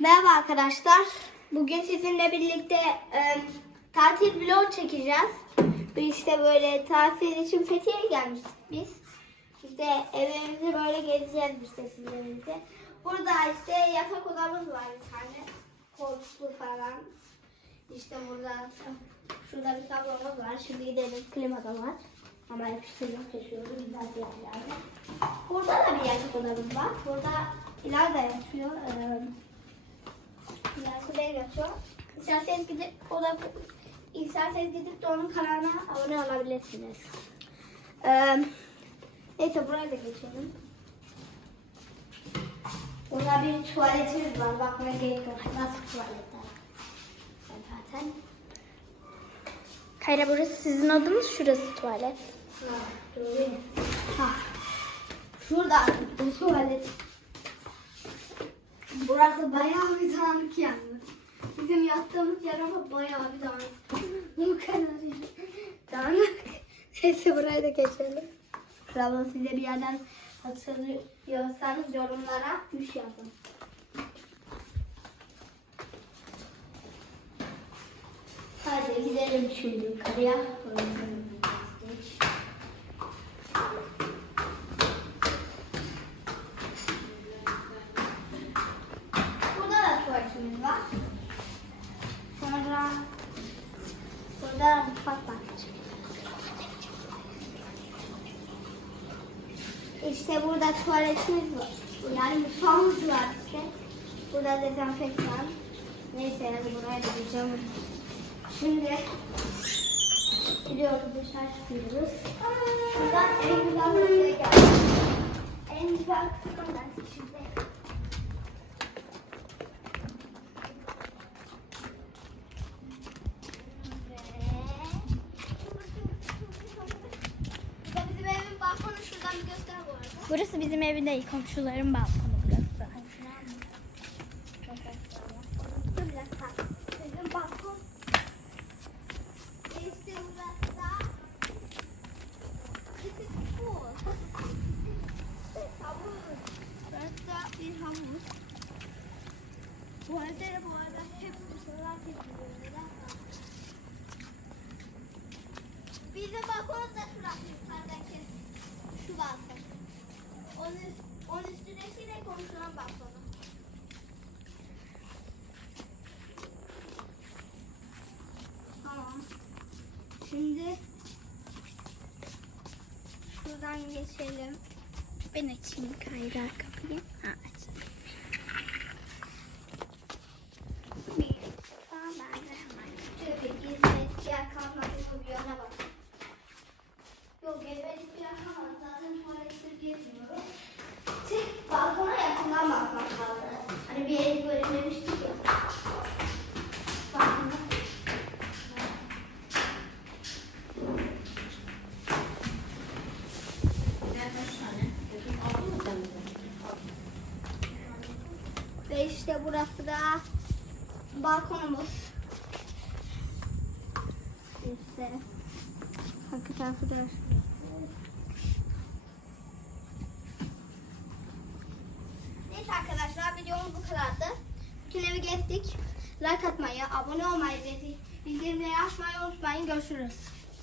Merhaba arkadaşlar. Bugün sizinle birlikte e, tatil vlog çekeceğiz. Biz işte böyle tatil için Fethiye'ye gelmiştik biz. İşte evimizi böyle gezeceğiz sizinle birlikte. Burada işte yatak odamız var bir tane. Koltuklu falan. İşte burada şurada bir tablomuz var. Şimdi gidelim klimada var. Ama yapıştırmak yaşıyoruz güzel bir yerlerde. Burada da bir yatak odamız var. Burada Hilal da. Ee, Hilal Kuleye yatıyor. İsterseniz gidip o da isterseniz gidip de onun kanalına abone olabilirsiniz. Ee, neyse buraya da geçelim. Burada bir tuvaletimiz var. Bakmaya gerek yok. Nasıl tuvaletler? Zaten. Kayra burası sizin odunuz, şurası tuvalet. Ha, doğru. Ha. Şurada tuvalet. Burası bayağı bir dağınık yalnız. Bizim yattığımız yer ama bayağı bir dağınık. Bu kadar yani. Dağınık. Neyse buraya da geçelim. Şurada size bir yerden hatırlıyorsanız yorumlara üç yazın. Hadi gidelim şimdi yukarıya. Geç. Burada da tuvaletimiz var. Sonra burada mutfak var. İşte burada tuvaletimiz var. Yani mutfağımız var işte. Burada dezenfektan. Neyse yani buraya da gideceğim. Şimdi gidiyoruz dışarı çıkıyoruz. Buradan en güzel noktaya geldik. Burası bizim evin değil, komşuların balkonu. Dur bir dakika. Bizim balkon. İşte burası. This is cool. Havuz. Burası da bir havuz. Bu arada bu arada hep dışarılar çekiliyor. Bizim balkonumuz da şurası yukarıdaki. Şu balkon. Onun, onun üstündeki de komşunun balkonu. Tamam. Şimdi şuradan geçelim. Ben açayım Kayra kapıyı. Ha, aç. İşte burası da balkonumuz. İşte arka tarafı da. Neyse arkadaşlar videomuz bu kadardı. Bütün evi gezdik. Like atmayı, abone olmayı bildirimleri açmayı unutmayın. Görüşürüz.